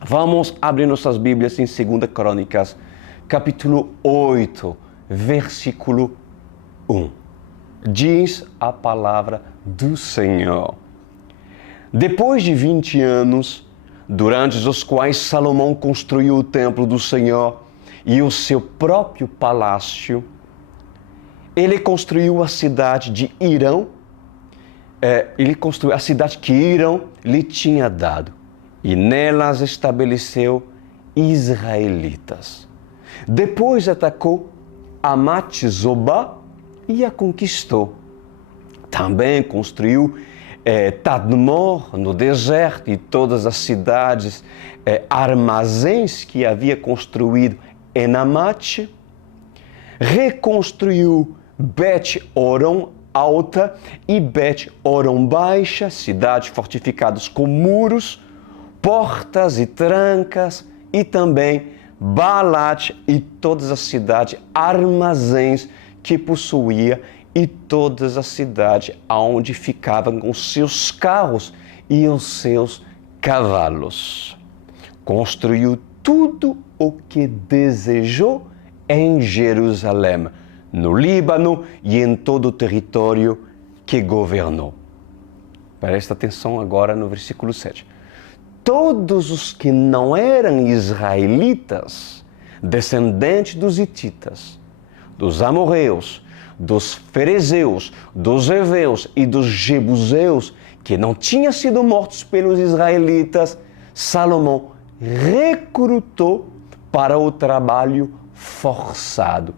Vamos abrir nossas Bíblias em 2 Crônicas, capítulo 8, versículo 1. Diz a palavra do Senhor. Depois de 20 anos, durante os quais Salomão construiu o templo do Senhor e o seu próprio palácio, ele construiu a cidade de Hirão, ele construiu a cidade que Hirão lhe tinha dado, e nelas estabeleceu israelitas. Depois atacou Amat-Zobá e a conquistou. Também construiu Tadmor no deserto e todas as cidades, armazéns que havia construído em Amate. Reconstruiu Bet-Oron Alta e Bet-Oron Baixa, cidades fortificadas com muros, portas e trancas, e também Baalat e todas as cidades, armazéns que possuía, e todas as cidades onde ficavam os seus carros e os seus cavalos. Construiu tudo o que desejou em Jerusalém, no Líbano e em todo o território que governou. Presta atenção agora no versículo 7. Todos os que não eram israelitas, descendentes dos hititas, dos amorreus, dos ferezeus, dos heveus e dos jebuseus, que não tinham sido mortos pelos israelitas, Salomão recrutou para o trabalho forçado.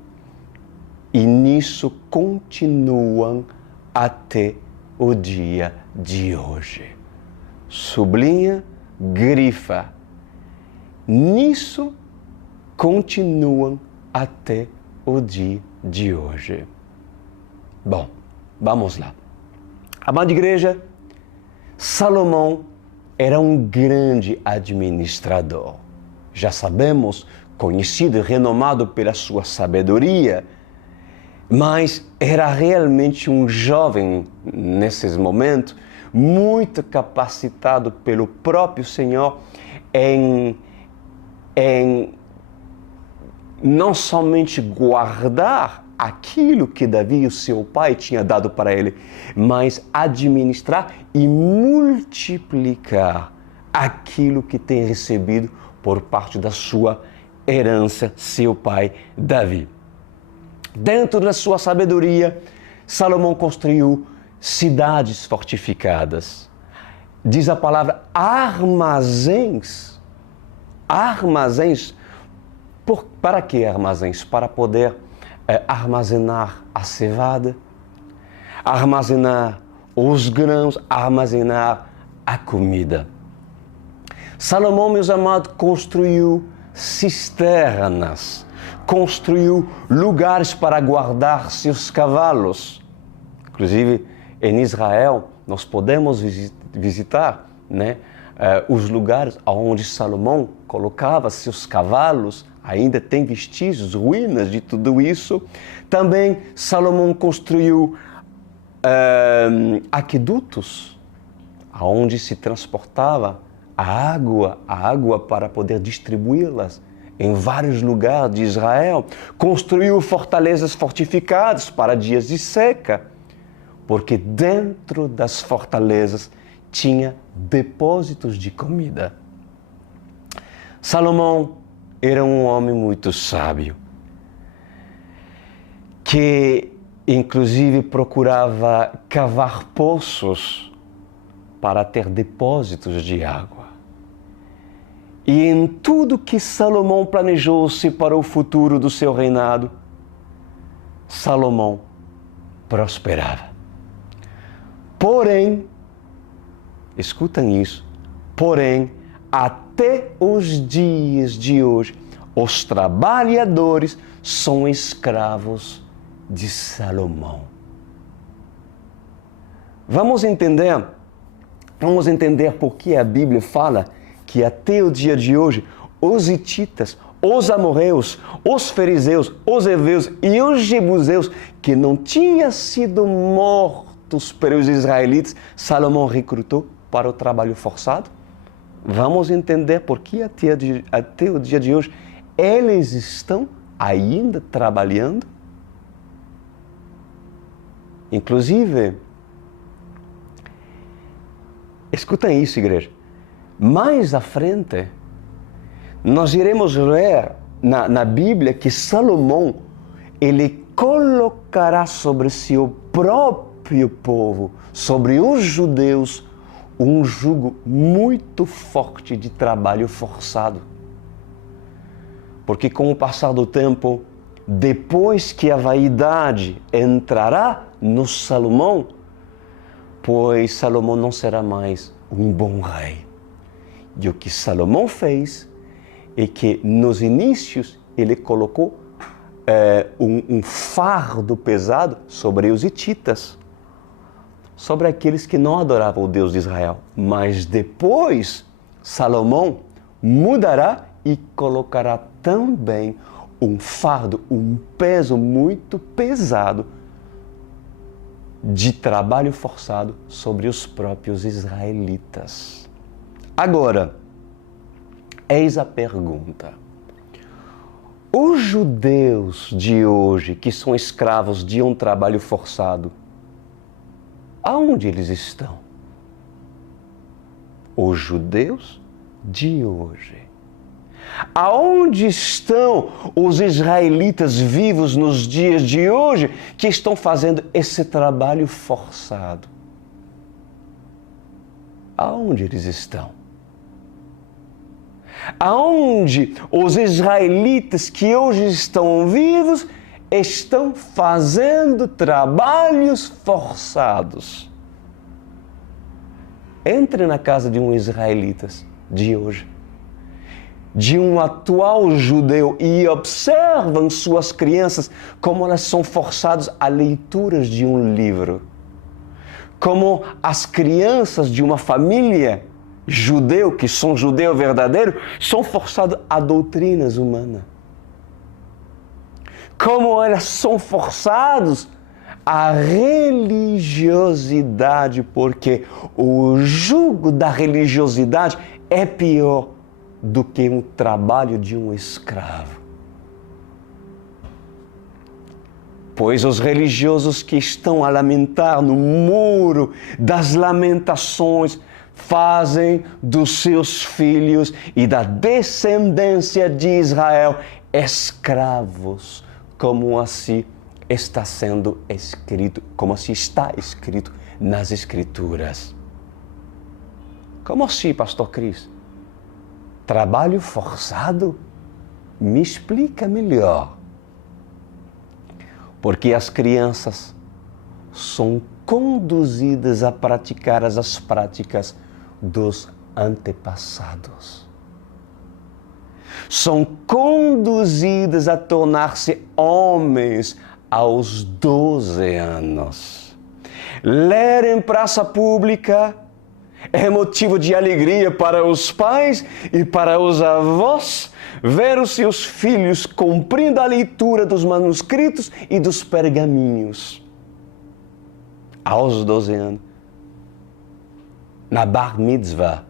E nisso continuam até o dia de hoje. Sublinha, grifa. Nisso continuam até o dia de hoje. Bom, vamos lá. Amada igreja, Salomão era um grande administrador. Já sabemos, conhecido e renomado pela sua sabedoria, mas era realmente um jovem nesses momentos, muito capacitado pelo próprio Senhor em não somente guardar aquilo que Davi, o seu pai, tinha dado para ele, mas administrar e multiplicar aquilo que tem recebido por parte da sua herança, seu pai Davi. Dentro da sua sabedoria, Salomão construiu cidades fortificadas. Diz a palavra armazéns. Armazéns. Para que armazéns? Para poder armazenar a cevada, armazenar os grãos, armazenar a comida. Salomão, meus amados, construiu cisternas, construiu lugares para guardar seus cavalos. Inclusive, em Israel, nós podemos visitar, os lugares onde Salomão colocava seus cavalos. Ainda tem vestígios, ruínas de tudo isso. Também Salomão construiu aquedutos, onde se transportava a água para poder distribuí-las em vários lugares de Israel. Construiu fortalezas fortificadas para dias de seca, porque dentro das fortalezas tinha depósitos de comida. Salomão era um homem muito sábio, que inclusive procurava cavar poços para ter depósitos de água. E em tudo que Salomão planejou-se para o futuro do seu reinado, Salomão prosperava. Porém, escutem isso, porém, até os dias de hoje, os trabalhadores são escravos de Salomão. Vamos entender por que a Bíblia fala que até o dia de hoje, os hititas, os amorreus, os fariseus, os heveus e os jebuseus, que não tinham sido mortos pelos israelitas, Salomão recrutou para o trabalho forçado. vamos entender por que até o dia de hoje eles estão ainda trabalhando. Inclusive, escutem isso, igreja. Mais à frente, nós iremos ler na Bíblia que Salomão, ele colocará sobre seu próprio povo, sobre os judeus, um jugo muito forte de trabalho forçado. Porque com o passar do tempo, depois que a vaidade entrará no Salomão, pois Salomão não será mais um bom rei. E o que Salomão fez é que nos inícios ele colocou um fardo pesado sobre os hititas, sobre aqueles que não adoravam o Deus de Israel. Mas depois Salomão mudará e colocará também um fardo, um peso muito pesado de trabalho forçado sobre os próprios israelitas. Agora, eis a pergunta. Os judeus de hoje, que são escravos de um trabalho forçado, aonde eles estão? Os judeus de hoje. Aonde estão os israelitas vivos nos dias de hoje que estão fazendo esse trabalho forçado? Aonde eles estão? Aonde os israelitas que hoje estão vivos estão fazendo trabalhos forçados? Entre na casa de um israelita de hoje, de um atual judeu, e observam suas crianças como elas são forçadas a leituras de um livro. Como as crianças de uma família judeu, que são judeu verdadeiro, são forçados a doutrinas humanas. Como elas são forçados à religiosidade, porque o jugo da religiosidade é pior do que um trabalho de um escravo. Pois os religiosos que estão a lamentar no muro das lamentações fazem dos seus filhos e da descendência de Israel escravos, como assim está sendo escrito, como assim está escrito nas Escrituras. Como assim, pastor Cris? Trabalho forçado? Me explica melhor. Porque as crianças são conduzidas a praticar as práticas dos antepassados. São conduzidas a tornar-se homens aos 12 anos. Ler em praça pública é motivo de alegria para os pais e para os avós ver os seus filhos cumprindo a leitura dos manuscritos e dos pergaminhos. Aos 12 anos, na Bar Mitzvah.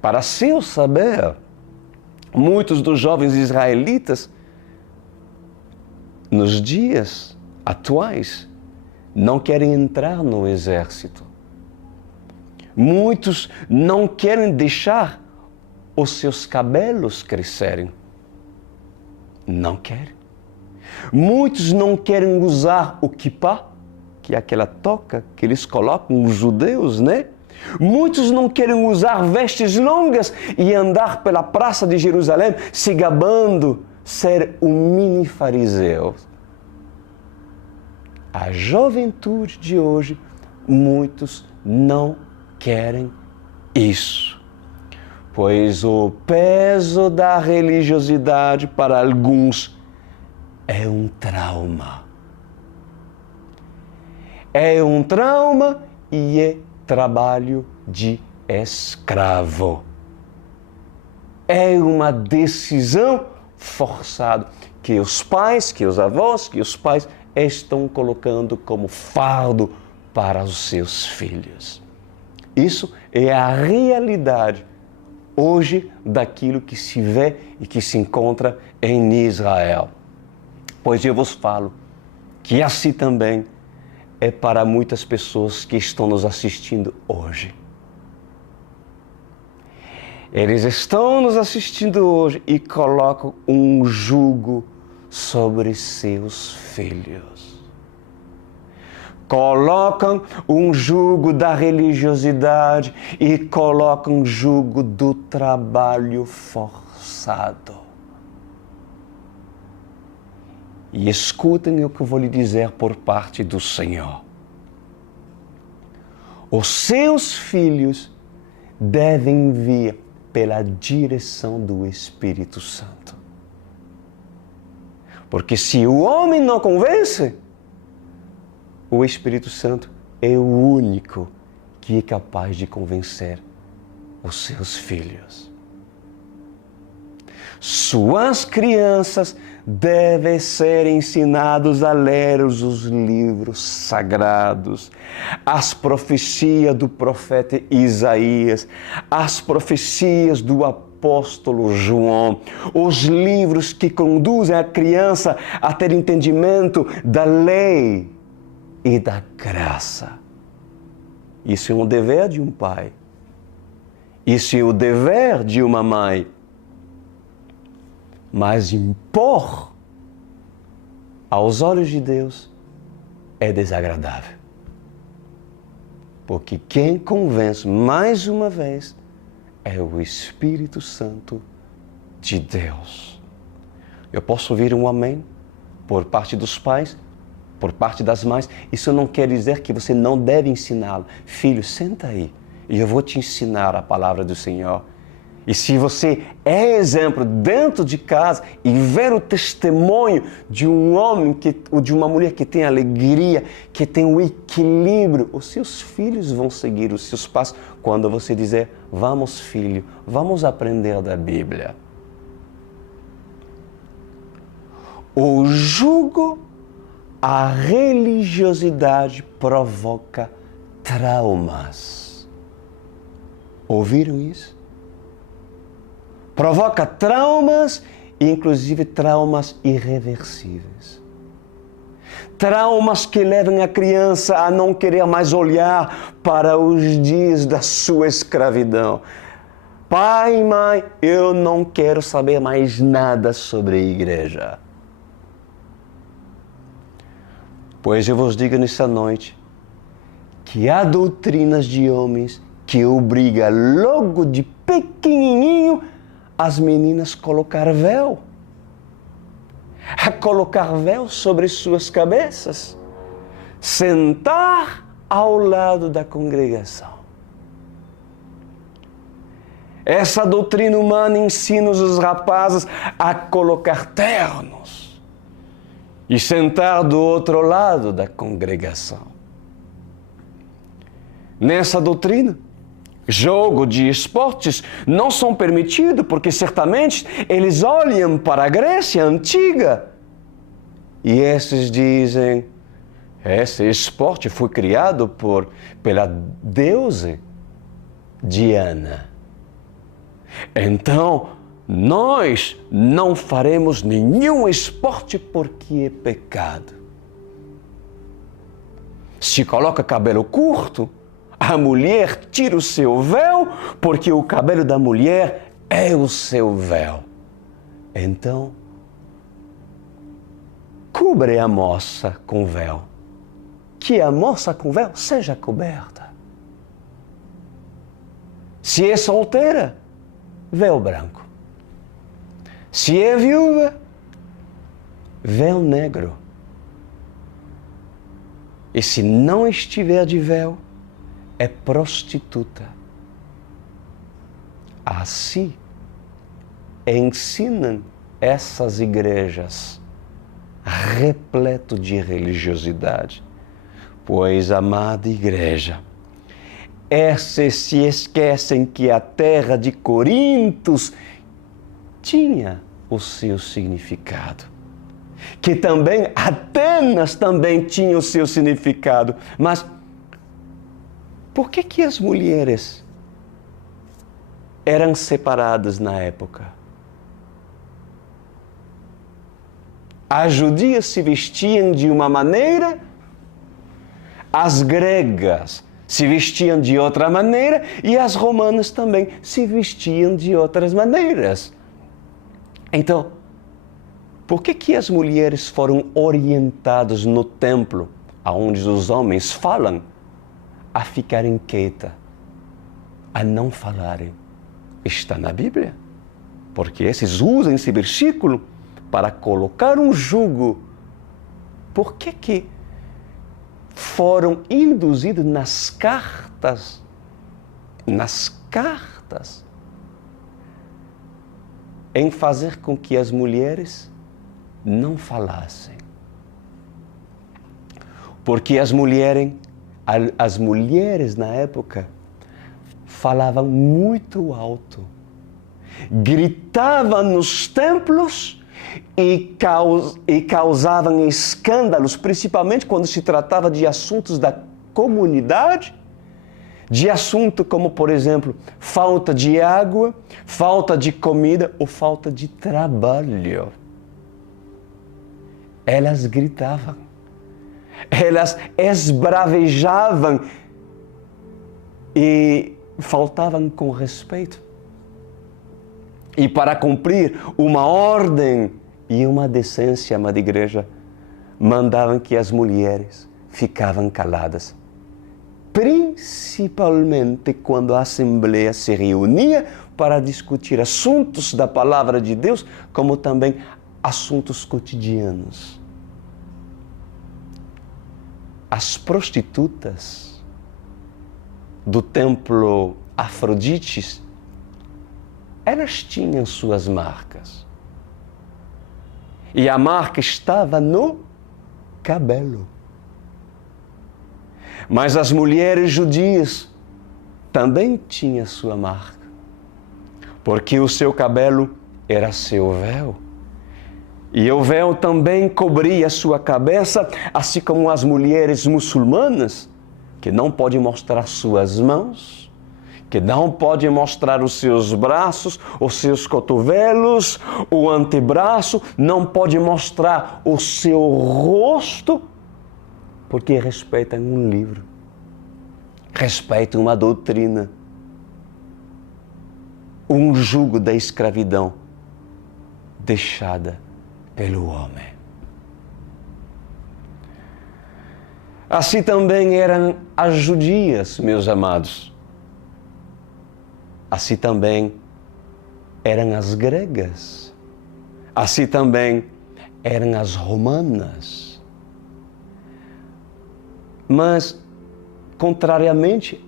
Para seu saber, muitos dos jovens israelitas, nos dias atuais, não querem entrar no exército. Muitos não querem deixar os seus cabelos crescerem. Não querem. Muitos não querem usar o kippah, que é aquela toca que eles colocam, os judeus, né? Muitos não querem usar vestes longas e andar pela praça de Jerusalém se gabando ser um mini fariseu. A juventude de hoje, muitos não querem isso. Pois o peso da religiosidade para alguns é um trauma. É um trauma e é trabalho de escravo. É uma decisão forçada que os pais, que os avós, que os pais estão colocando como fardo para os seus filhos. Isso é a realidade hoje daquilo que se vê e que se encontra em Israel. Pois eu vos falo que assim também é para muitas pessoas que estão nos assistindo hoje. Eles estão nos assistindo hoje e colocam um jugo sobre seus filhos. Colocam um jugo da religiosidade e colocam um jugo do trabalho forçado. E escutem o que eu vou lhe dizer por parte do Senhor. Os seus filhos devem vir pela direção do Espírito Santo. Porque se o homem não convence, o Espírito Santo é o único que é capaz de convencer os seus filhos. Suas crianças devem ser ensinados a ler os livros sagrados, as profecias do profeta Isaías, as profecias do apóstolo João, os livros que conduzem a criança a ter entendimento da lei e da graça. Isso é um dever de um pai. Isso é o dever de uma mãe. Mas impor aos olhos de Deus é desagradável. Porque quem convence, mais uma vez, é o Espírito Santo de Deus. Eu posso ouvir um amém por parte dos pais, por parte das mães. Isso não quer dizer que você não deve ensiná-lo. Filho, senta aí e eu vou te ensinar a palavra do Senhor. E se você é exemplo dentro de casa e ver o testemunho de um homem ou de uma mulher que tem alegria, que tem o equilíbrio, os seus filhos vão seguir os seus passos quando você dizer: vamos, filho, vamos aprender da Bíblia. O jugo, a religiosidade provoca traumas. Ouviram isso? Provoca traumas, inclusive traumas irreversíveis. Traumas que levam a criança a não querer mais olhar para os dias da sua escravidão. Pai e mãe, eu não quero saber mais nada sobre a igreja. Pois eu vos digo nessa noite que há doutrinas de homens que obrigam logo de pequenininho as meninas colocar véu, a colocar véu sobre suas cabeças, sentar ao lado da congregação. Essa doutrina humana ensina os rapazes a colocar ternos e sentar do outro lado da congregação. Nessa doutrina, jogo de esportes não são permitidos porque certamente eles olham para a Grécia antiga e esses dizem: esse esporte foi criado pela deusa Diana. Então, nós não faremos nenhum esporte porque é pecado. Se coloca cabelo curto, a mulher tira o seu véu, porque o cabelo da mulher é o seu véu. Então, cobre a moça com véu. Que a moça com véu seja coberta. Se é solteira, véu branco. Se é viúva, véu negro. E se não estiver de véu, é prostituta. Assim ensinam essas igrejas repleto de religiosidade. Pois, amada igreja, essas se esquecem que a terra de Corintos tinha o seu significado. Que também Atenas também tinha o seu significado. Mas Por que as mulheres eram separadas na época? As judias se vestiam de uma maneira, as gregas se vestiam de outra maneira e as romanas também se vestiam de outras maneiras. Então, por que as mulheres foram orientadas no templo, onde os homens falam, a ficarem quietas, a não falarem? Está na Bíblia. Porque esses usam esse versículo para colocar um jugo. Por que foram induzidos nas cartas, em fazer com que as mulheres não falassem? Porque as mulheres na época falavam muito alto, gritavam nos templos e causavam escândalos, principalmente quando se tratava de assuntos da comunidade, de assuntos como, por exemplo, falta de água, falta de comida ou falta de trabalho. Elas gritavam, elas esbravejavam e faltavam com respeito. E para cumprir uma ordem e uma decência, amada igreja, mandavam que as mulheres ficavam caladas. Principalmente quando a Assembleia se reunia para discutir assuntos da Palavra de Deus, como também assuntos cotidianos. As prostitutas do templo Afrodite, elas tinham suas marcas. E a marca estava no cabelo. Mas as mulheres judias também tinham sua marca. Porque o seu cabelo era seu véu. E o véu também cobria a sua cabeça, assim como as mulheres muçulmanas, que não podem mostrar suas mãos, que não pode mostrar os seus braços, os seus cotovelos, o antebraço, não pode mostrar o seu rosto, porque respeitam um livro, respeitam uma doutrina, um jugo da escravidão deixada pelo homem. Assim também eram as judias, meus amados. Assim também eram as gregas. Assim também eram as romanas. Mas, contrariamente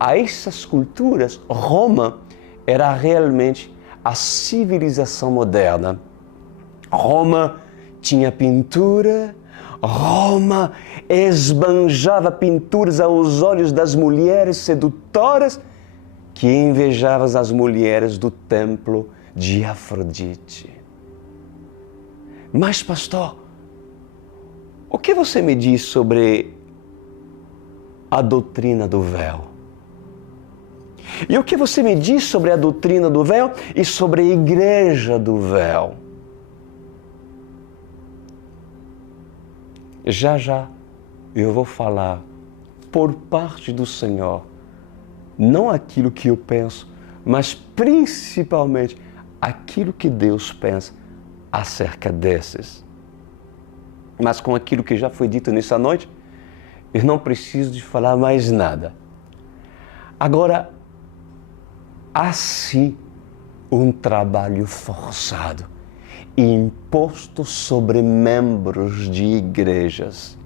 a essas culturas, Roma era realmente a civilização moderna. Roma tinha pintura, Roma esbanjava pinturas aos olhos das mulheres sedutoras que invejavam as mulheres do templo de Afrodite. Mas, pastor, o que você me diz sobre a doutrina do véu? E o que você me diz sobre a doutrina do véu e sobre a igreja do véu? Já eu vou falar por parte do Senhor, não aquilo que eu penso, mas principalmente aquilo que Deus pensa acerca desses. Mas com aquilo que já foi dito nessa noite, eu não preciso de falar mais nada. Agora, há sim um trabalho forçado imposto sobre membros de igrejas,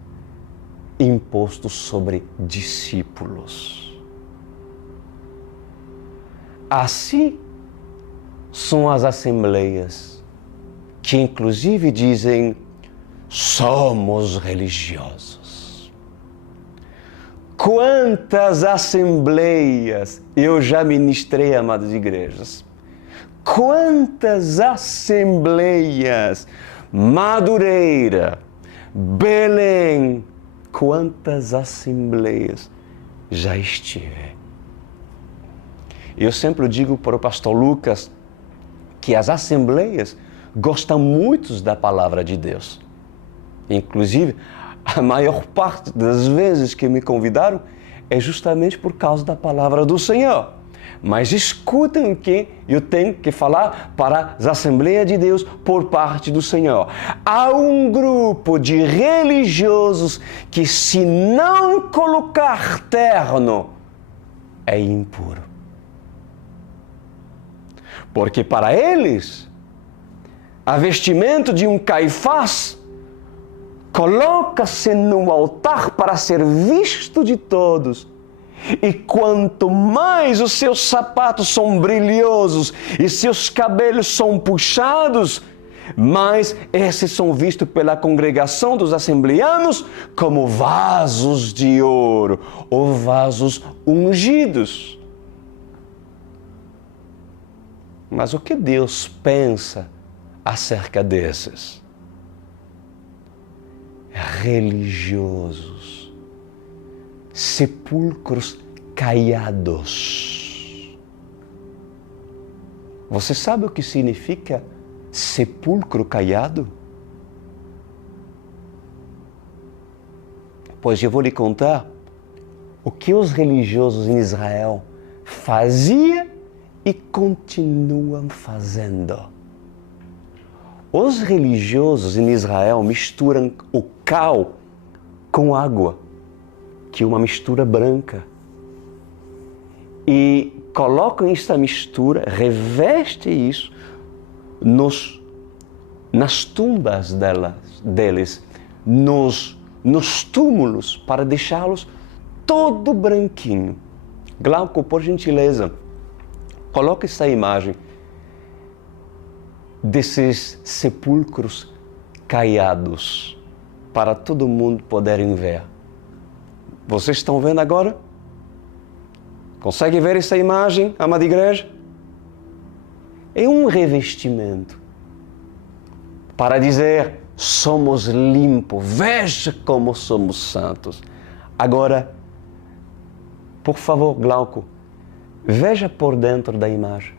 imposto sobre discípulos. Assim são as assembleias, que inclusive dizem, somos religiosos. Quantas assembleias eu já ministrei, amadas igrejas? Quantas assembleias, Madureira, Belém, quantas assembleias já estive. Eu sempre digo para o pastor Lucas que as assembleias gostam muito da palavra de Deus. Inclusive, a maior parte das vezes que me convidaram é justamente por causa da palavra do Senhor. Mas escutem o que eu tenho que falar para as Assembleias de Deus por parte do Senhor. Há um grupo de religiosos que, se não colocar terno, é impuro. Porque para eles, a vestimenta de um Caifás coloca-se no altar para ser visto de todos. E quanto mais os seus sapatos são brilhosos e seus cabelos são puxados, mais esses são vistos pela congregação dos assembleanos como vasos de ouro ou vasos ungidos. Mas o que Deus pensa acerca desses? Religiosos, sepulcros caiados. Você sabe o que significa sepulcro caiado? Pois eu vou lhe contar o que os religiosos em Israel faziam e continuam fazendo. Os religiosos em Israel misturam o cal com água, que é uma mistura branca, e colocam essa mistura, revestem isso nas tumbas deles, nos túmulos, para deixá-los todo branquinho. Glauco, por gentileza, coloque essa imagem desses sepulcros caiados para todo mundo poderem ver. Vocês estão vendo agora? Consegue ver essa imagem, amada igreja? É um revestimento para dizer: somos limpos, veja como somos santos. Agora, por favor, Glauco, veja por dentro da imagem.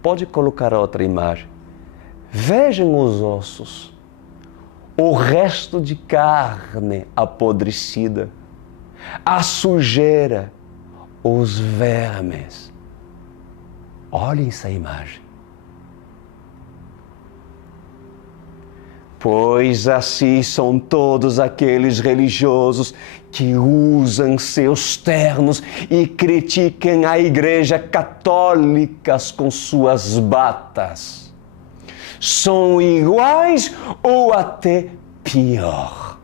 Pode colocar outra imagem. Vejam os ossos, o resto de carne apodrecida, a sujeira, os vermes. Olhem essa imagem. Pois assim são todos aqueles religiosos que usam seus ternos e criticam a Igreja Católica com suas batas. São iguais ou até pior.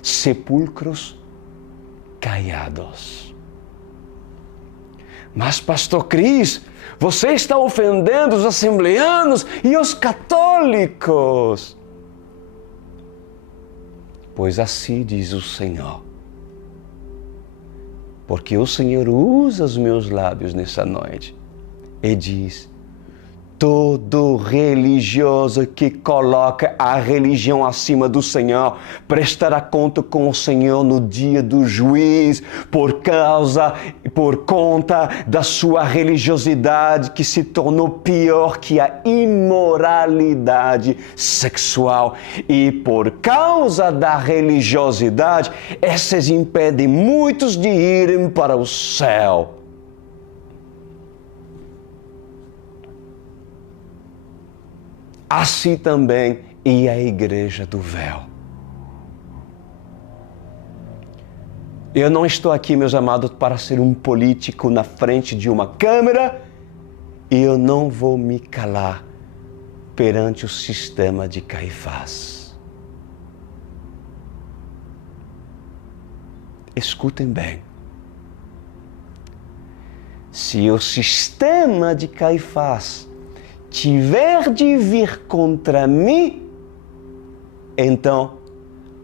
Sepulcros caiados. Mas, pastor Cris, você está ofendendo os assembleanos e os católicos. Pois assim diz o Senhor. Porque o Senhor usa os meus lábios nessa noite e diz: todo religioso que coloca a religião acima do Senhor prestará conta com o Senhor no dia do juízo, por conta da sua religiosidade, que se tornou pior que a imoralidade sexual. E por causa da religiosidade, essas impedem muitos de irem para o céu. Assim também e a igreja do véu. Eu não estou aqui, meus amados, para ser um político na frente de uma câmera, e eu não vou me calar perante o sistema de Caifás. Escutem bem. Se o sistema de Caifás tiver de vir contra mim, então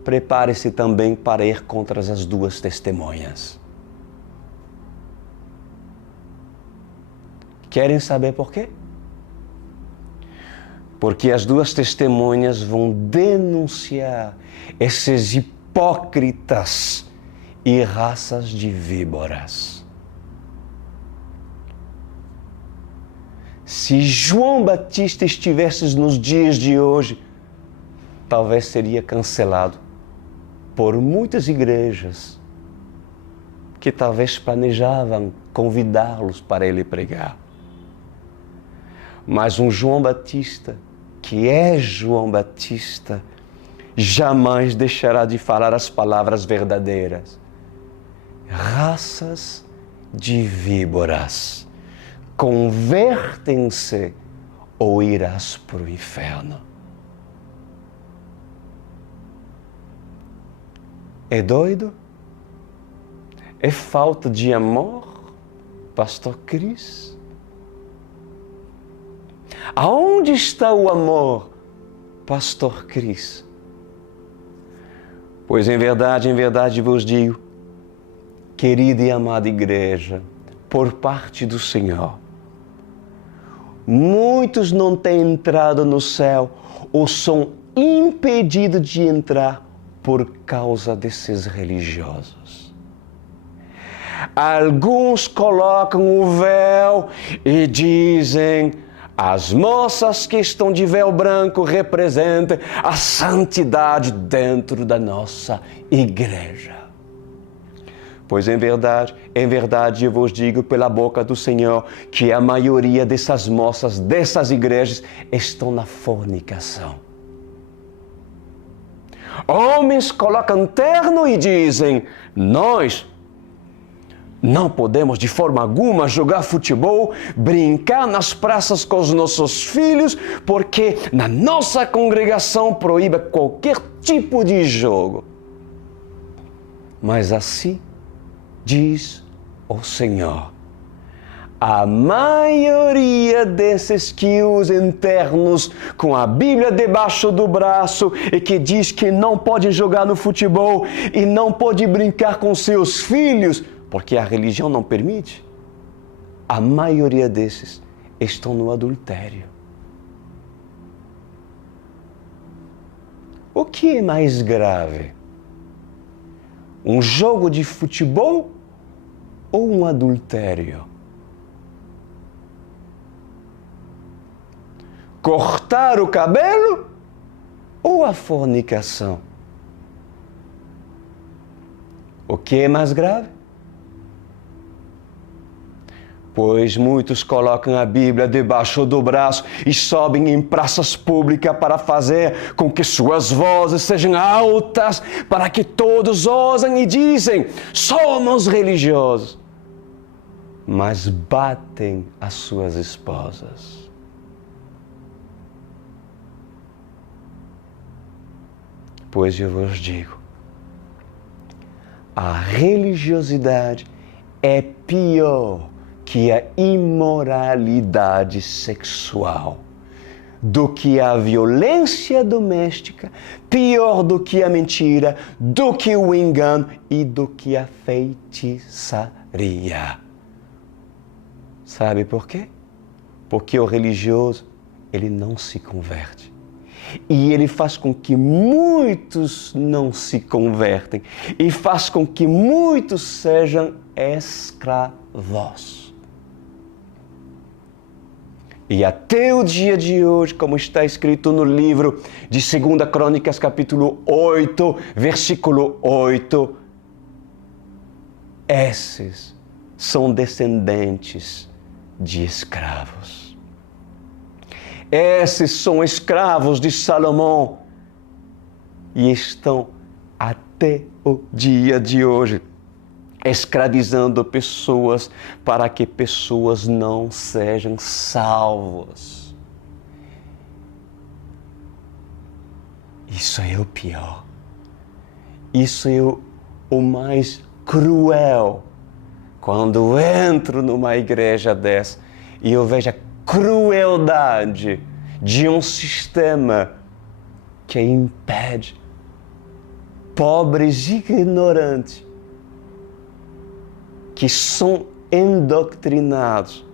prepare-se também para ir contra as duas testemunhas. Querem saber por quê? Porque as duas testemunhas vão denunciar esses hipócritas e raças de víboras. Se João Batista estivesse nos dias de hoje, talvez seria cancelado por muitas igrejas que talvez planejavam convidá-los para ele pregar. Mas um João Batista, que é João Batista, jamais deixará de falar as palavras verdadeiras. Raças de víboras, convertem-se ou irás para o inferno. É doido? É falta de amor, Pastor Cris? Aonde está o amor, Pastor Cris? Pois em verdade vos digo, querida e amada igreja, por parte do Senhor, muitos não têm entrado no céu ou são impedidos de entrar por causa desses religiosos. Alguns colocam o véu e dizem: as moças que estão de véu branco representam a santidade dentro da nossa igreja. Pois em verdade eu vos digo pela boca do Senhor que a maioria dessas moças, dessas igrejas, estão na fornicação. Homens colocam terno e dizem: nós não podemos de forma alguma jogar futebol, brincar nas praças com os nossos filhos, porque na nossa congregação proíbe qualquer tipo de jogo. Mas assim diz o Senhor: a maioria desses que usam ternos com a Bíblia debaixo do braço e que diz que não pode jogar no futebol e não pode brincar com seus filhos, porque a religião não permite, a maioria desses estão no adultério. O que é mais grave? Um jogo de futebol ou um adultério? Cortar o cabelo ou a fornicação? O que é mais grave? Pois muitos colocam a Bíblia debaixo do braço e sobem em praças públicas para fazer com que suas vozes sejam altas, para que todos ousem e dizem: somos religiosos. Mas batem as suas esposas. Pois eu vos digo, a religiosidade é pior que a imoralidade sexual, do que a violência doméstica, pior do que a mentira, do que o engano e do que a feitiçaria. Sabe por quê? Porque o religioso, ele não se converte. E ele faz com que muitos não se convertem e faz com que muitos sejam escravos. E até o dia de hoje, como está escrito no livro de 2 Crônicas, capítulo 8, versículo 8, esses são descendentes de escravos. Esses são escravos de Salomão e estão até o dia de hoje escravizando pessoas para que pessoas não sejam salvos. Isso é o pior. Isso é o mais cruel. Quando entro numa igreja dessa e eu vejo a crueldade de um sistema que impede pobres e ignorantes que são endoctrinados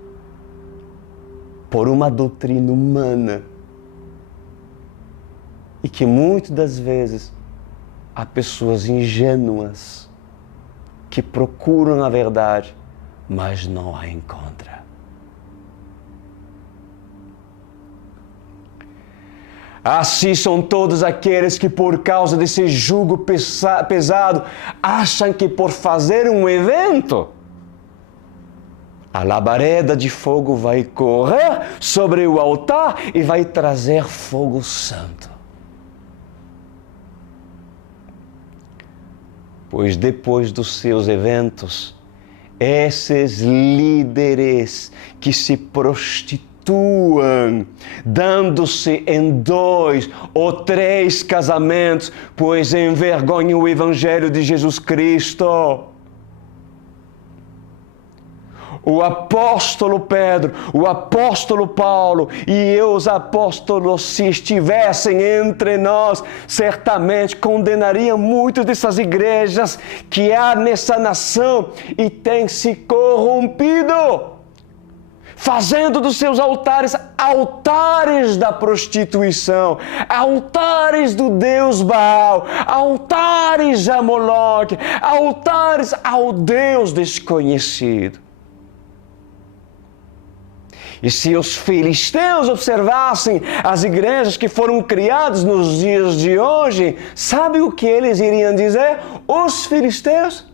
por uma doutrina humana e que muitas das vezes há pessoas ingênuas que procuram a verdade, mas não a encontram. Assim são todos aqueles que, por causa desse jugo pesado, acham que por fazer um evento, a labareda de fogo vai correr sobre o altar e vai trazer fogo santo. Pois depois dos seus eventos, esses líderes que se prostituem, dando-se em 2 ou 3 casamentos, pois envergonham o Evangelho de Jesus Cristo. O apóstolo Pedro, o apóstolo Paulo e os apóstolos, se estivessem entre nós, certamente condenariam muitas dessas igrejas que há nessa nação e têm se corrompido, fazendo dos seus altares, altares da prostituição, altares do Deus Baal, altares a Moloque, altares ao Deus desconhecido. E se os filisteus observassem as igrejas que foram criadas nos dias de hoje, sabe o que eles iriam dizer? Os filisteus: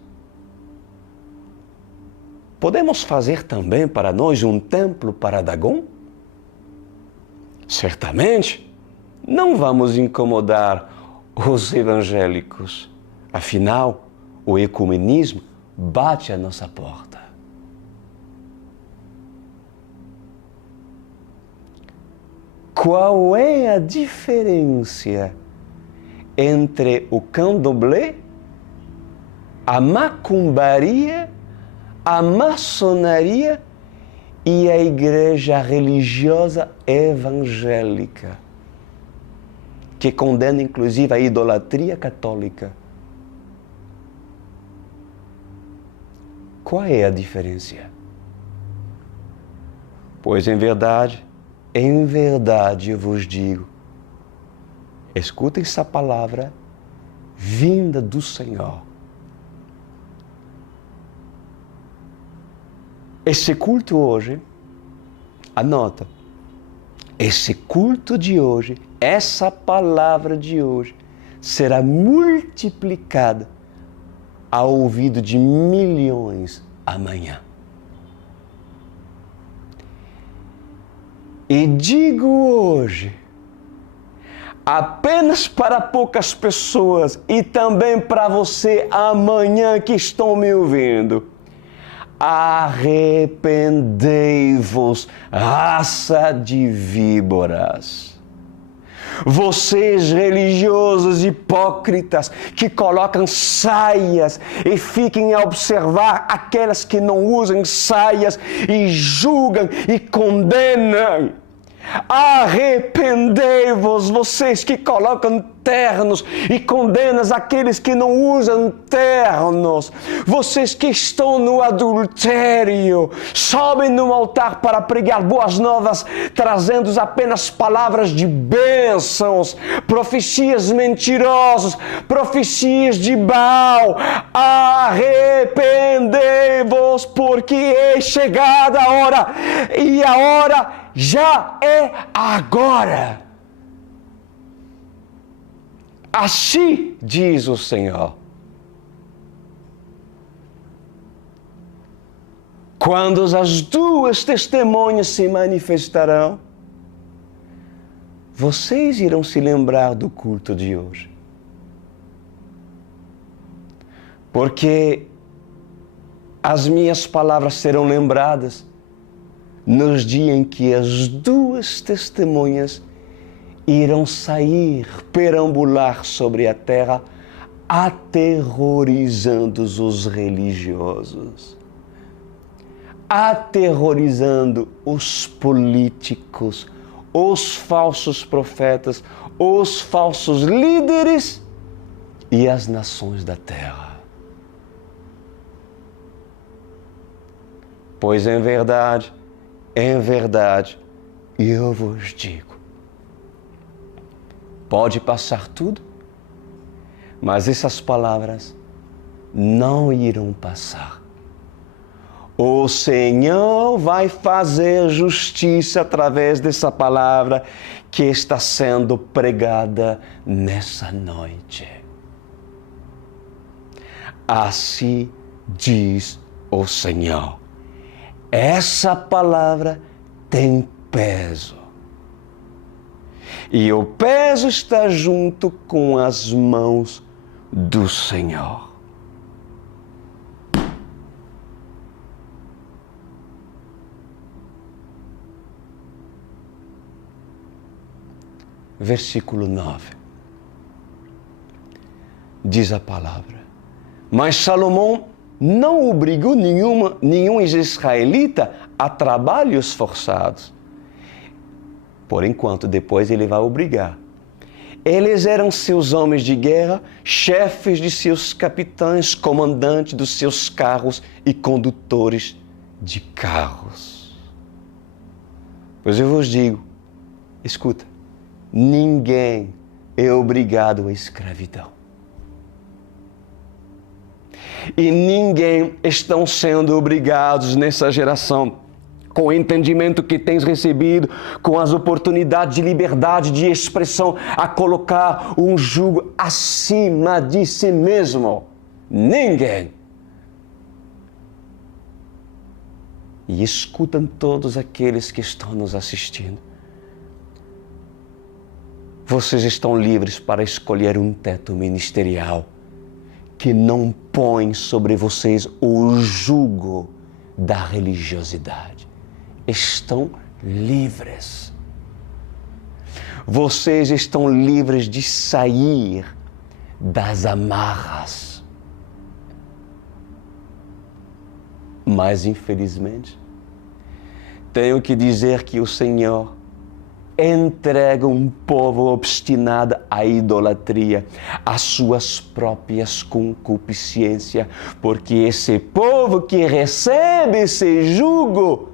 podemos fazer também para nós um templo para Dagom? Certamente, não vamos incomodar os evangélicos. Afinal, o ecumenismo bate à nossa porta. Qual é a diferença entre o candomblé, a macumbaria, a maçonaria e a igreja religiosa evangélica, que condena inclusive a idolatria católica? Qual é a diferença? Pois em verdade eu vos digo, escutem essa palavra vinda do Senhor. Esse culto hoje, anota, esse culto de hoje, essa palavra de hoje, será multiplicada ao ouvido de milhões amanhã. E digo hoje, apenas para poucas pessoas e também para você amanhã que estão me ouvindo: arrependei-vos, raça de víboras. Vocês religiosos hipócritas que colocam saias e fiquem a observar aquelas que não usam saias e julgam e condenam. Arrependei-vos, vocês que colocam ternos e condenam aqueles que não usam ternos. Vocês que estão no adultério, sobem no altar para pregar boas novas, trazendo apenas palavras de bênçãos, profecias mentirosas, profecias de Baal. Arrependei-vos, porque é chegada a hora, e a hora já é agora. Assim diz o Senhor. Quando as 2 testemunhas se manifestarão, vocês irão se lembrar do culto de hoje. Porque as minhas palavras serão lembradas nos dias em que as 2 testemunhas irão sair, perambular sobre a terra, aterrorizando os religiosos, aterrorizando os políticos, os falsos profetas, os falsos líderes e as nações da terra. Pois em verdade, eu vos digo, pode passar tudo, mas essas palavras não irão passar. O Senhor vai fazer justiça através dessa palavra que está sendo pregada nessa noite. Assim diz o Senhor. Essa palavra tem peso. E o peso está junto com as mãos do Senhor. Versículo 9. Diz a palavra: Mas Salomão não obrigou nenhum israelita a trabalhos forçados. Por enquanto, depois ele vai obrigar. Eles eram seus homens de guerra, chefes de seus capitães, comandantes dos seus carros e condutores de carros. Pois eu vos digo, escuta, ninguém é obrigado à escravidão. E ninguém estão sendo obrigados nessa geração, com o entendimento que tens recebido, com as oportunidades de liberdade de expressão, a colocar um jugo acima de si mesmo. Ninguém. E escutam todos aqueles que estão nos assistindo. Vocês estão livres para escolher um teto ministerial que não põe sobre vocês o jugo da religiosidade. Estão livres. Vocês estão livres de sair das amarras. Mas, infelizmente, tenho que dizer que o Senhor entrega um povo obstinado à idolatria, às suas próprias concupiscências, porque esse povo que recebe esse jugo,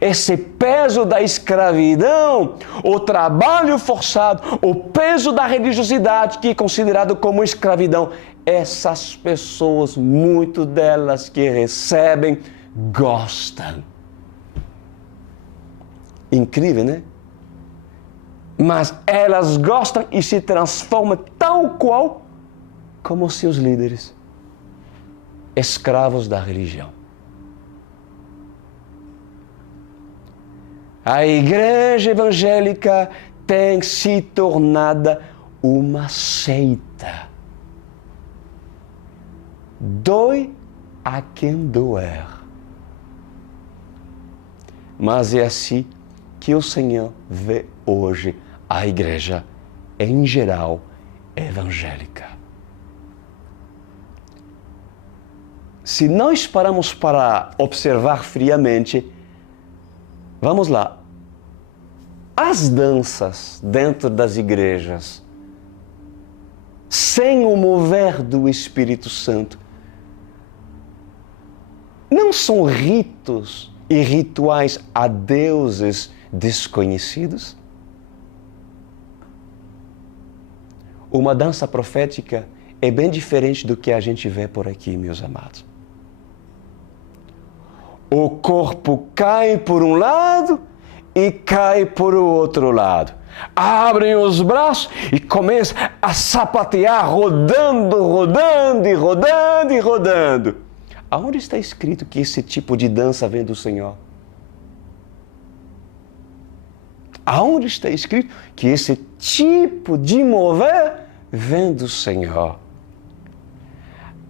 esse peso da escravidão, o trabalho forçado, o peso da religiosidade que é considerado como escravidão, essas pessoas, muito delas que recebem, gostam. Incrível, né? Mas elas gostam e se transformam tal qual como seus líderes, escravos da religião. A igreja evangélica tem se tornado uma seita. Doe a quem doer. Mas é assim que o Senhor vê hoje a igreja, em geral, evangélica. Se nós paramos para observar friamente, vamos lá, as danças dentro das igrejas, sem o mover do Espírito Santo, não são ritos e rituais a deuses desconhecidos? Uma dança profética é bem diferente do que a gente vê por aqui, meus amados. O corpo cai por um lado e cai por o outro lado. Abrem os braços e começam a sapatear, rodando, rodando e rodando e rodando. Aonde está escrito que esse tipo de dança vem do Senhor? Aonde está escrito que esse tipo de mover vem do Senhor?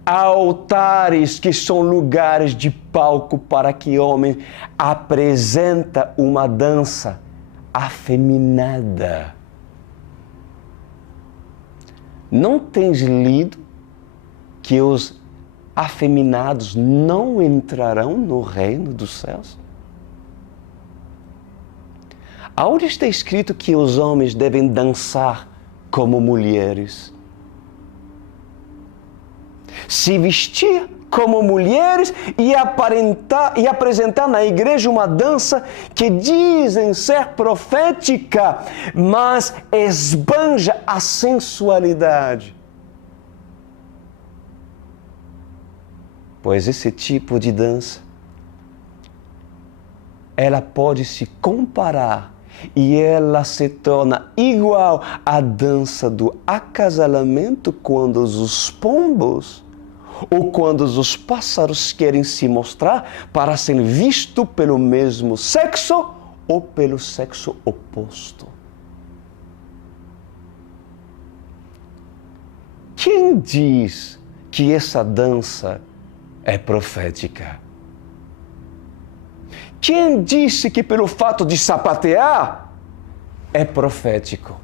Altares que são lugares de palco para que homem apresenta uma dança afeminada. Não tens lido que os afeminados não entrarão no reino dos céus? Aonde está escrito que os homens devem dançar como mulheres? Se vestir como mulheres e apresentar na igreja uma dança que dizem ser profética, mas esbanja a sensualidade. Pois esse tipo de dança, ela pode se comparar e ela se torna igual à dança do acasalamento quando os pombos ou quando os pássaros querem se mostrar para ser visto pelo mesmo sexo ou pelo sexo oposto. Quem diz que essa dança é profética? Quem disse que pelo fato de sapatear é profético?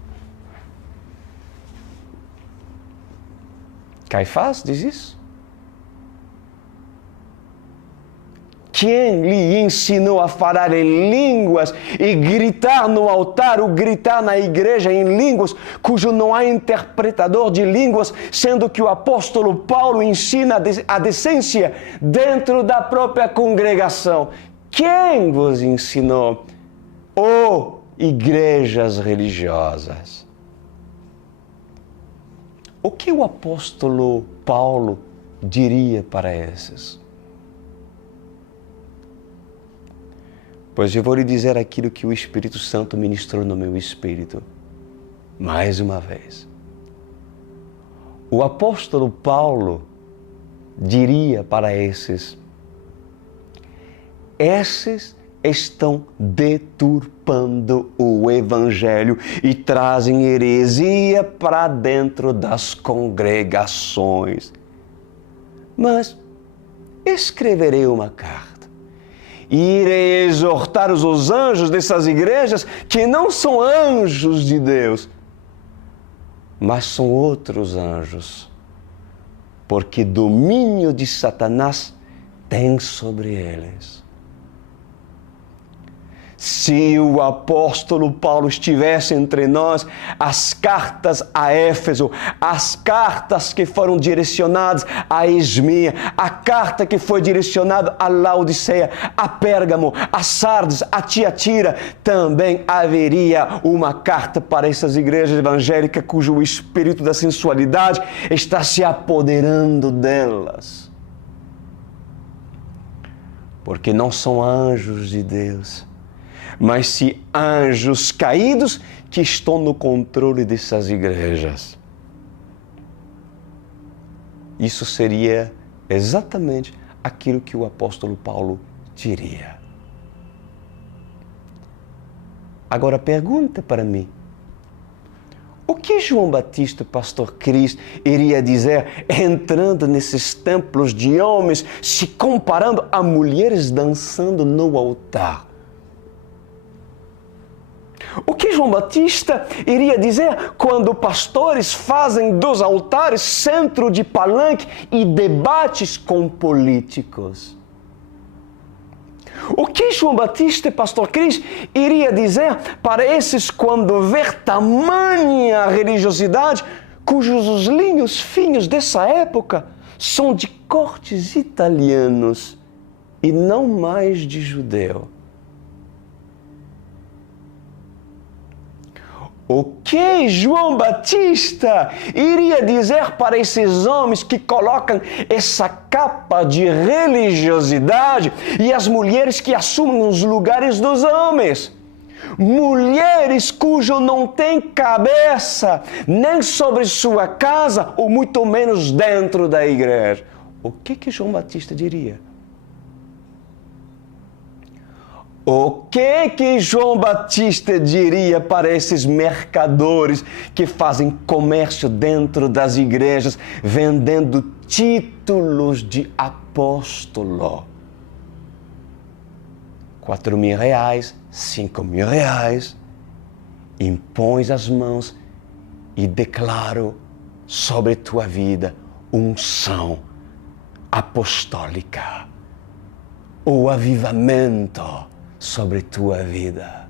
Caifás diz isso? Quem lhe ensinou a falar em línguas e gritar no altar ou gritar na igreja em línguas cujo não há interpretador de línguas, sendo que o apóstolo Paulo ensina a decência dentro da própria congregação? Quem vos ensinou? Ou igrejas religiosas? O que o apóstolo Paulo diria para esses? Pois eu vou lhe dizer aquilo que o Espírito Santo ministrou no meu espírito. Mais uma vez. O apóstolo Paulo diria para esses estão deturpando o Evangelho e trazem heresia para dentro das congregações. Mas escreverei uma carta. Irei exortar os anjos dessas igrejas que não são anjos de Deus, mas são outros anjos, porque domínio de Satanás tem sobre eles. Se o apóstolo Paulo estivesse entre nós, as cartas a Éfeso, as cartas que foram direcionadas a Esmia, a carta que foi direcionada a Laodiceia, a Pérgamo, a Sardes, a Tiatira, também haveria uma carta para essas igrejas evangélicas cujo espírito da sensualidade está se apoderando delas. Porque não são anjos de Deus, mas sim anjos caídos que estão no controle dessas igrejas. Isso seria exatamente aquilo que o apóstolo Paulo diria. Agora pergunta para mim, o que João Batista, pastor Cris, iria dizer entrando nesses templos de homens, se comparando a mulheres dançando no altar? O que João Batista iria dizer quando pastores fazem dos altares centro de palanque e debates com políticos? O que João Batista e pastor Cris iria dizer para esses quando ver tamanha religiosidade cujos os linhos finos dessa época são de cortes italianos e não mais de judeu? O que João Batista iria dizer para esses homens que colocam essa capa de religiosidade e as mulheres que assumem os lugares dos homens? Mulheres cujo não tem cabeça nem sobre sua casa ou muito menos dentro da igreja. O que João Batista diria? O que João Batista diria para esses mercadores que fazem comércio dentro das igrejas, vendendo títulos de apóstolo? R$4.000, R$5.000, impões as mãos e declaro sobre tua vida unção apostólica, o avivamento sobre tua vida.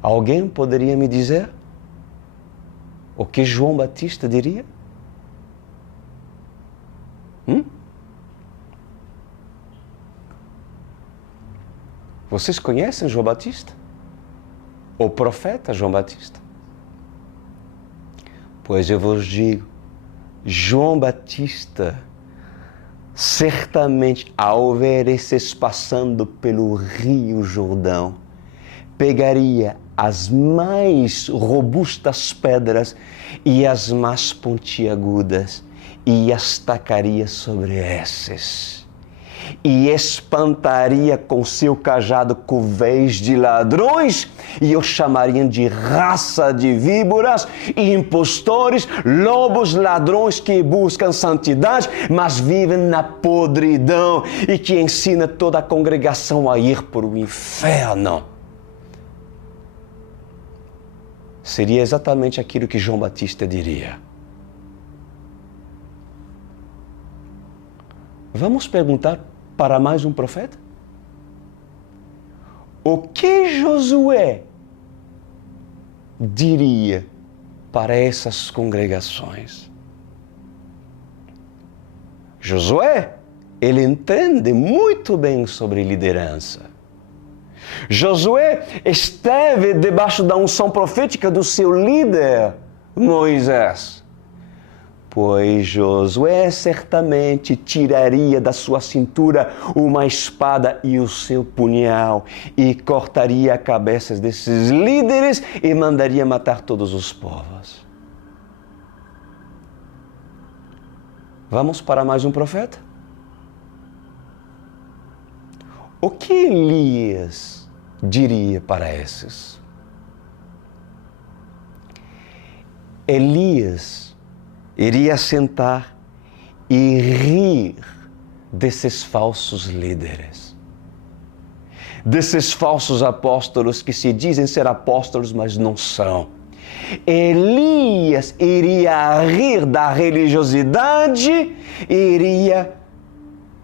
Alguém poderia me dizer o que João Batista diria? Vocês conhecem João Batista? O profeta João Batista? Pois eu vos digo João Batista, certamente, ao ver esses passando pelo Rio Jordão, pegaria as mais robustas pedras e as mais pontiagudas e as tacaria sobre esses. E espantaria com seu cajado covéis de ladrões e os chamariam de raça de víboras e impostores, lobos ladrões que buscam santidade, mas vivem na podridão e que ensina toda a congregação a ir para o inferno. Seria exatamente aquilo que João Batista diria. Vamos perguntar para mais um profeta? O que Josué diria para essas congregações? Josué, ele entende muito bem sobre liderança. Josué esteve debaixo da unção profética do seu líder, Moisés. Pois Josué certamente tiraria da sua cintura uma espada e o seu punhal e cortaria a cabeça desses líderes e mandaria matar todos os povos. Vamos para mais um profeta? O que Elias diria para esses? Elias iria sentar e rir desses falsos líderes, desses falsos apóstolos que se dizem ser apóstolos, mas não são. Elias iria rir da religiosidade, iria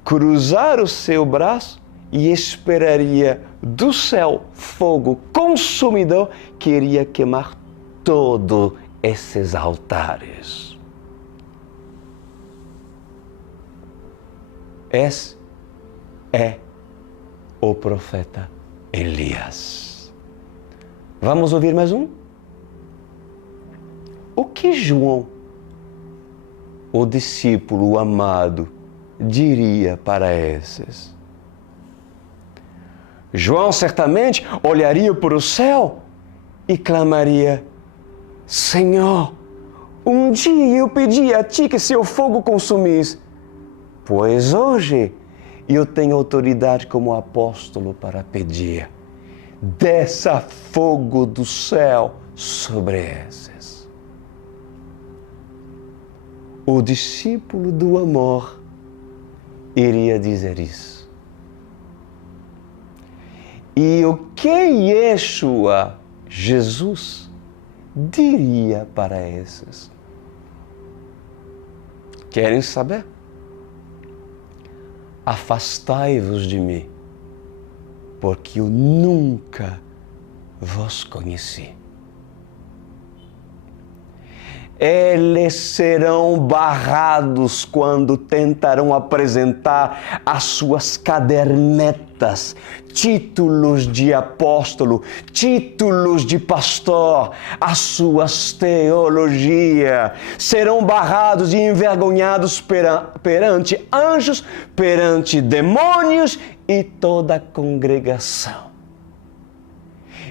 cruzar o seu braço e esperaria do céu fogo consumidor que iria queimar todos esses altares. Esse é o profeta Elias. Vamos ouvir mais um? O que João, o discípulo amado, diria para esses? João certamente olharia para o céu e clamaria: Senhor, um dia eu pedi a Ti que seu fogo consumisse, pois hoje eu tenho autoridade como apóstolo para pedir: desça fogo do céu sobre esses. O discípulo do amor iria dizer isso. E o que Yeshua, Jesus, diria para esses? Querem saber? Afastai-vos de mim, porque eu nunca vos conheci. Eles serão barrados quando tentarão apresentar as suas cadernetas, títulos de apóstolo, títulos de pastor, as suas teologias. Serão barrados e envergonhados perante anjos, perante demônios e toda a congregação.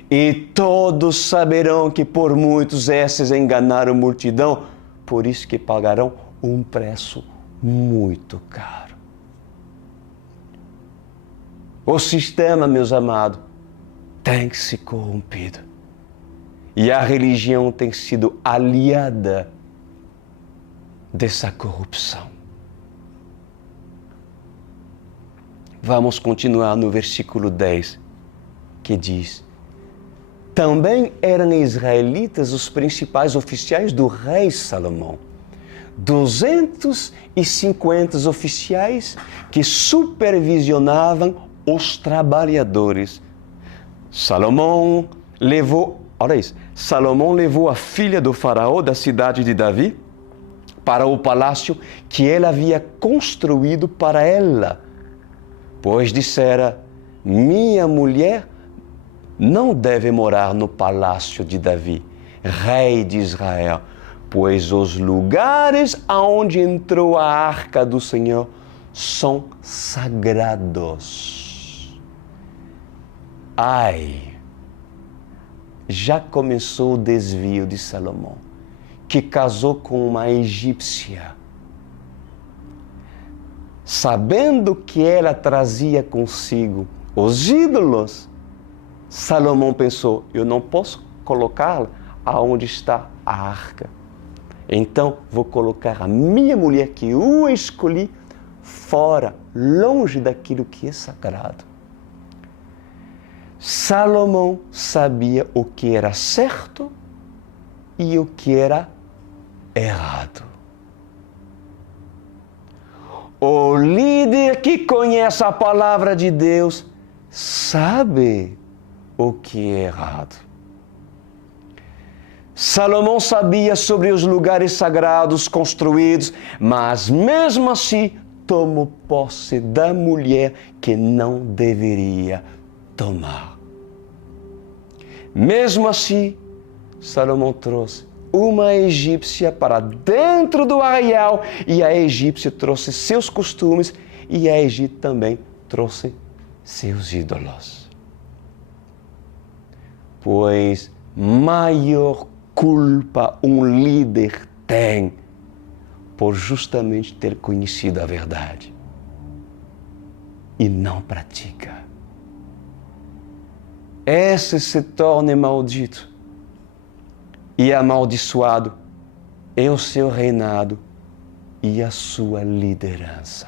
E todos saberão que por muitos esses enganaram a multidão, por isso que pagarão um preço muito caro. O sistema, meus amados, tem se corrompido. E a religião tem sido aliada dessa corrupção. Vamos continuar no versículo 10, que diz: também eram israelitas os principais oficiais do rei Salomão, 250 oficiais que supervisionavam os trabalhadores. Salomão levou a filha do faraó da cidade de Davi para o palácio que ele havia construído para ela, pois dissera: minha mulher não deve morar no palácio de Davi, rei de Israel, pois os lugares aonde entrou a arca do Senhor são sagrados. Ai, já começou o desvio de Salomão, que casou com uma egípcia. Sabendo que ela trazia consigo os ídolos, Salomão pensou, eu não posso colocá-la aonde está a arca. Então, vou colocar a minha mulher, que eu escolhi, fora, longe daquilo que é sagrado. Salomão sabia o que era certo e o que era errado. O líder que conhece a palavra de Deus sabe o que é errado. Salomão sabia sobre os lugares sagrados construídos, mas mesmo assim tomou posse da mulher que não deveria tomar. Mesmo assim, Salomão trouxe uma egípcia para dentro do arraial e a egípcia trouxe seus costumes e a Egito também trouxe seus ídolos. Pois maior culpa um líder tem por justamente ter conhecido a verdade e não pratica. Esse se torna maldito e amaldiçoado é o seu reinado e a sua liderança.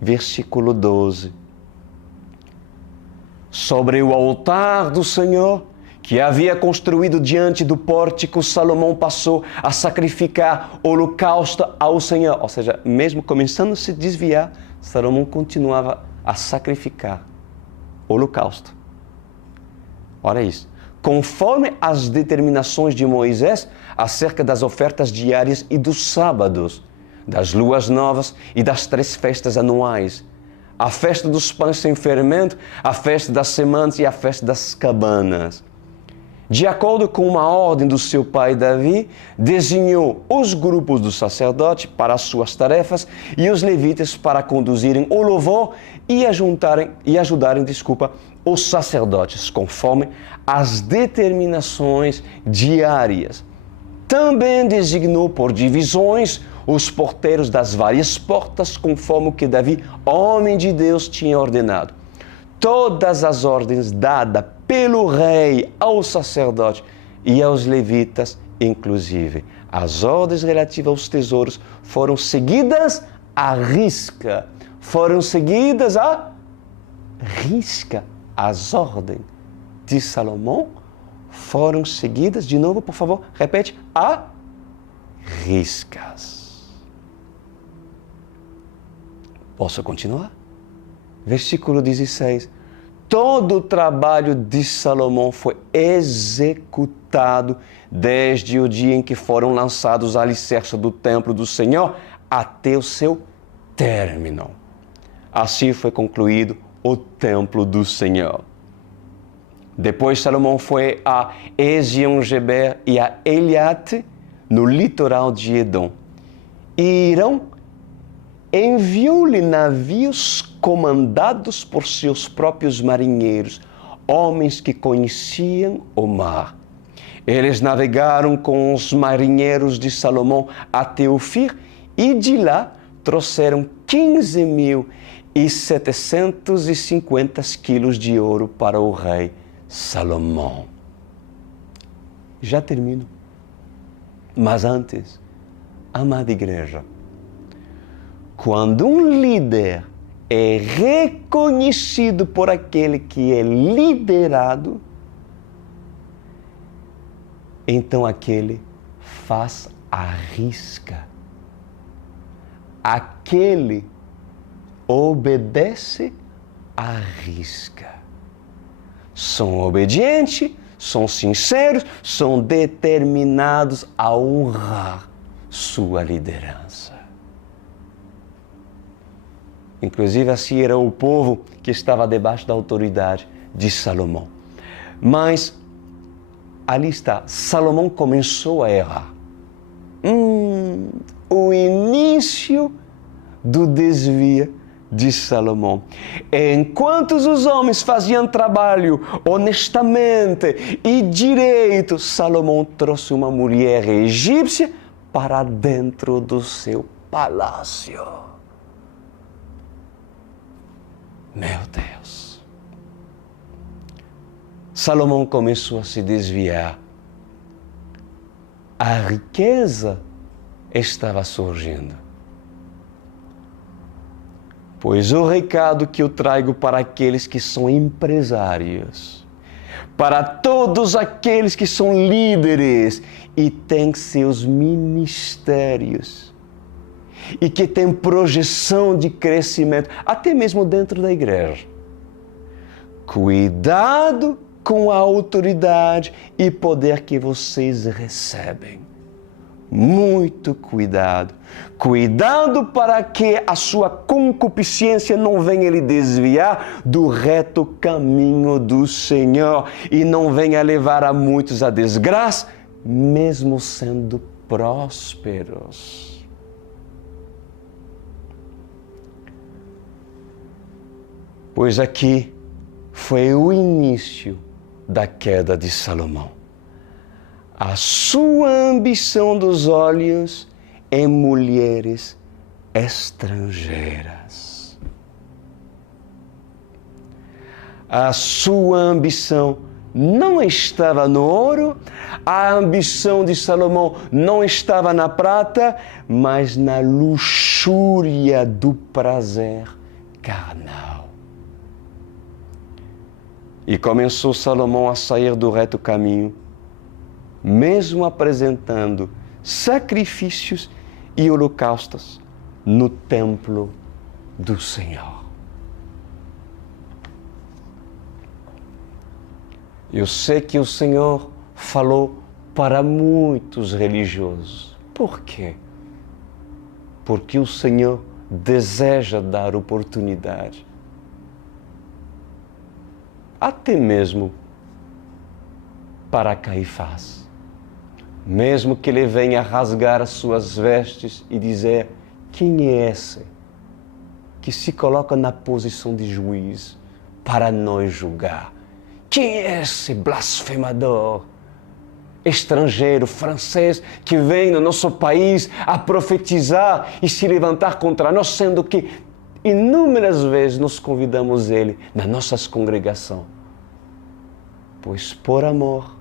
Versículo 12. Sobre o altar do Senhor, que havia construído diante do pórtico, Salomão passou a sacrificar holocausto ao Senhor. Ou seja, mesmo começando a se desviar, Salomão continuava a sacrificar holocausto. Olha isso. Conforme as determinações de Moisés acerca das ofertas diárias e dos sábados, das luas novas e das 3 festas anuais, a festa dos pães sem fermento, a festa das sementes e a festa das cabanas. De acordo com uma ordem do seu pai Davi, designou os grupos dos sacerdotes para as suas tarefas e os levitas para conduzirem o louvor e ajudarem, os sacerdotes, conforme as determinações diárias. Também designou por divisões os porteiros das várias portas, conforme o que Davi, homem de Deus, tinha ordenado. Todas as ordens dadas pelo rei aos sacerdotes e aos levitas, inclusive as ordens relativas aos tesouros, foram seguidas à risca. Foram seguidas à risca. As ordens de Salomão foram seguidas, de novo, por favor, repete, à riscas. Posso continuar? Versículo 16. Todo o trabalho de Salomão foi executado desde o dia em que foram lançados os alicerces do templo do Senhor até o seu término. Assim foi concluído o templo do Senhor. Depois Salomão foi a Ezion-Geber e a Eliate, no litoral de Edom. E Irão enviou-lhe navios comandados por seus próprios marinheiros, homens que conheciam o mar. Eles navegaram com os marinheiros de Salomão até Ofir e de lá trouxeram 15.750 quilos de ouro para o rei Salomão. Já termino. Mas antes, amada igreja, quando um líder é reconhecido por aquele que é liderado, então aquele faz a risca. Aquele obedece à risca. São obedientes, são sinceros, são determinados a honrar sua liderança. Inclusive, assim era o povo que estava debaixo da autoridade de Salomão. Mas ali está, Salomão começou a errar. O início do desvio de Salomão. Enquanto os homens faziam trabalho honestamente e direito, Salomão trouxe uma mulher egípcia para dentro do seu palácio. Meu Deus! Salomão começou a se desviar. A riqueza estava surgindo. Pois o recado que eu trago para aqueles que são empresários, para todos aqueles que são líderes e têm seus ministérios, e que têm projeção de crescimento, até mesmo dentro da igreja. Cuidado com a autoridade e poder que vocês recebem. Muito cuidado. Cuidado para que a sua concupiscência não venha lhe desviar do reto caminho do Senhor e não venha levar a muitos à desgraça, mesmo sendo prósperos. Pois aqui foi o início da queda de Salomão. A sua ambição dos olhos em mulheres estrangeiras. A sua ambição não estava no ouro, a ambição de Salomão não estava na prata, mas na luxúria do prazer carnal. E começou Salomão a sair do reto caminho, mesmo apresentando sacrifícios e holocaustos no templo do Senhor. Eu sei que o Senhor falou para muitos religiosos. Por quê? Porque o Senhor deseja dar oportunidade, até mesmo para Caifás. Mesmo que ele venha rasgar as suas vestes e dizer: quem é esse que se coloca na posição de juiz para nós julgar? Quem é esse blasfemador estrangeiro, francês, que vem no nosso país a profetizar e se levantar contra nós, sendo que inúmeras vezes nos convidamos ele na nossa congregação? Pois por amor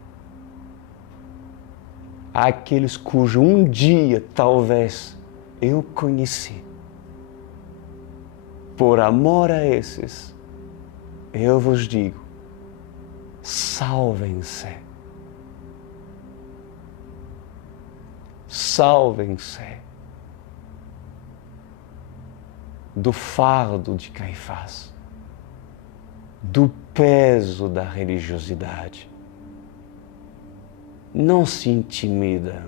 àqueles cujo um dia talvez eu conheci, por amor a esses, eu vos digo: salvem-se. Salvem-se do fardo de Caifás, do peso da religiosidade. Não se intimida.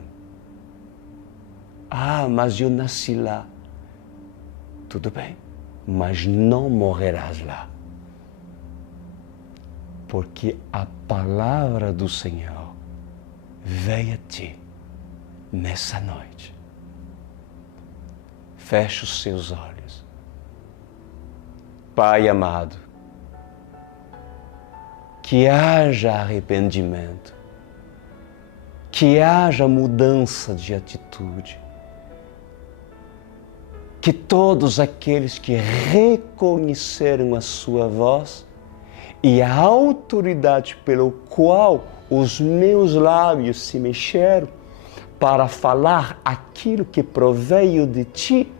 Ah, mas eu nasci lá. Tudo bem, mas não morrerás lá. Porque a palavra do Senhor veio a ti nessa noite. Feche os seus olhos. Pai amado, que haja arrependimento, que haja mudança de atitude, que todos aqueles que reconheceram a sua voz e a autoridade pelo qual os meus lábios se mexeram para falar aquilo que proveio de ti,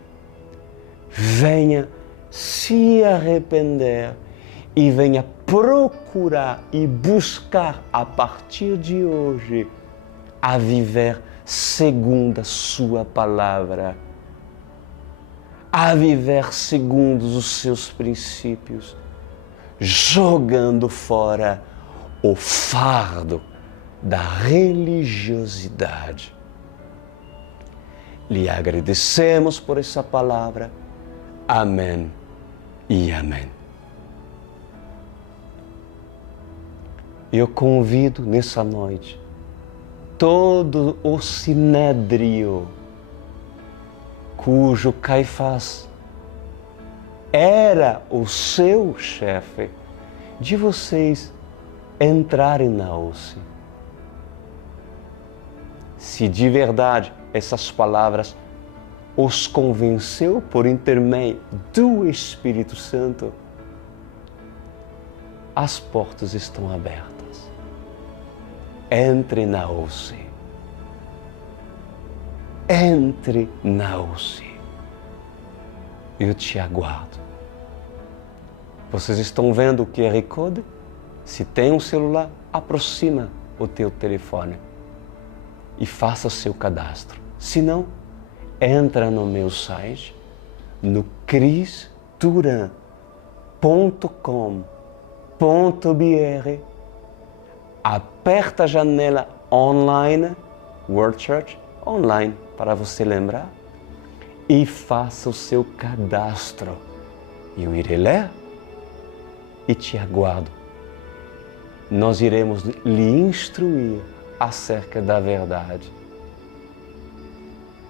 venha se arrepender e venha procurar e buscar a partir de hoje a viver segundo a sua palavra, a viver segundo os seus princípios, jogando fora o fardo da religiosidade. Lhe agradecemos por essa palavra. Amém e amém. Eu convido nessa noite todo o sinédrio, cujo Caifás era o seu chefe, de vocês entrarem na OSCE. Se de verdade essas palavras os convenceu por intermédio do Espírito Santo, as portas estão abertas. Entre na OSCE. Entre na OSCE. Eu te aguardo. Vocês estão vendo o QR Code? Se tem um celular, aproxima o teu telefone e faça o seu cadastro. Se não, entra no meu site, no cristuran.com.br, aperta a janela online, World Church Online, para você lembrar, e faça o seu cadastro. Eu irei ler e te aguardo. Nós iremos lhe instruir acerca da verdade.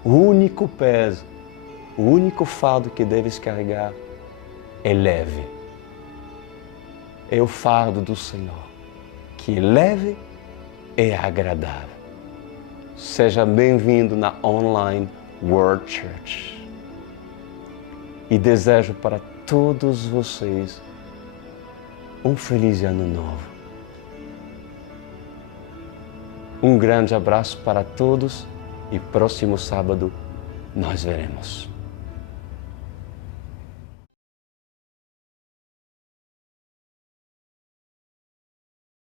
O único peso, o único fardo que deves carregar é leve. É o fardo do Senhor, que é leve e agradável. Seja bem-vindo na Online World Church. E desejo para todos vocês um feliz ano novo. Um grande abraço para todos e próximo sábado nós veremos.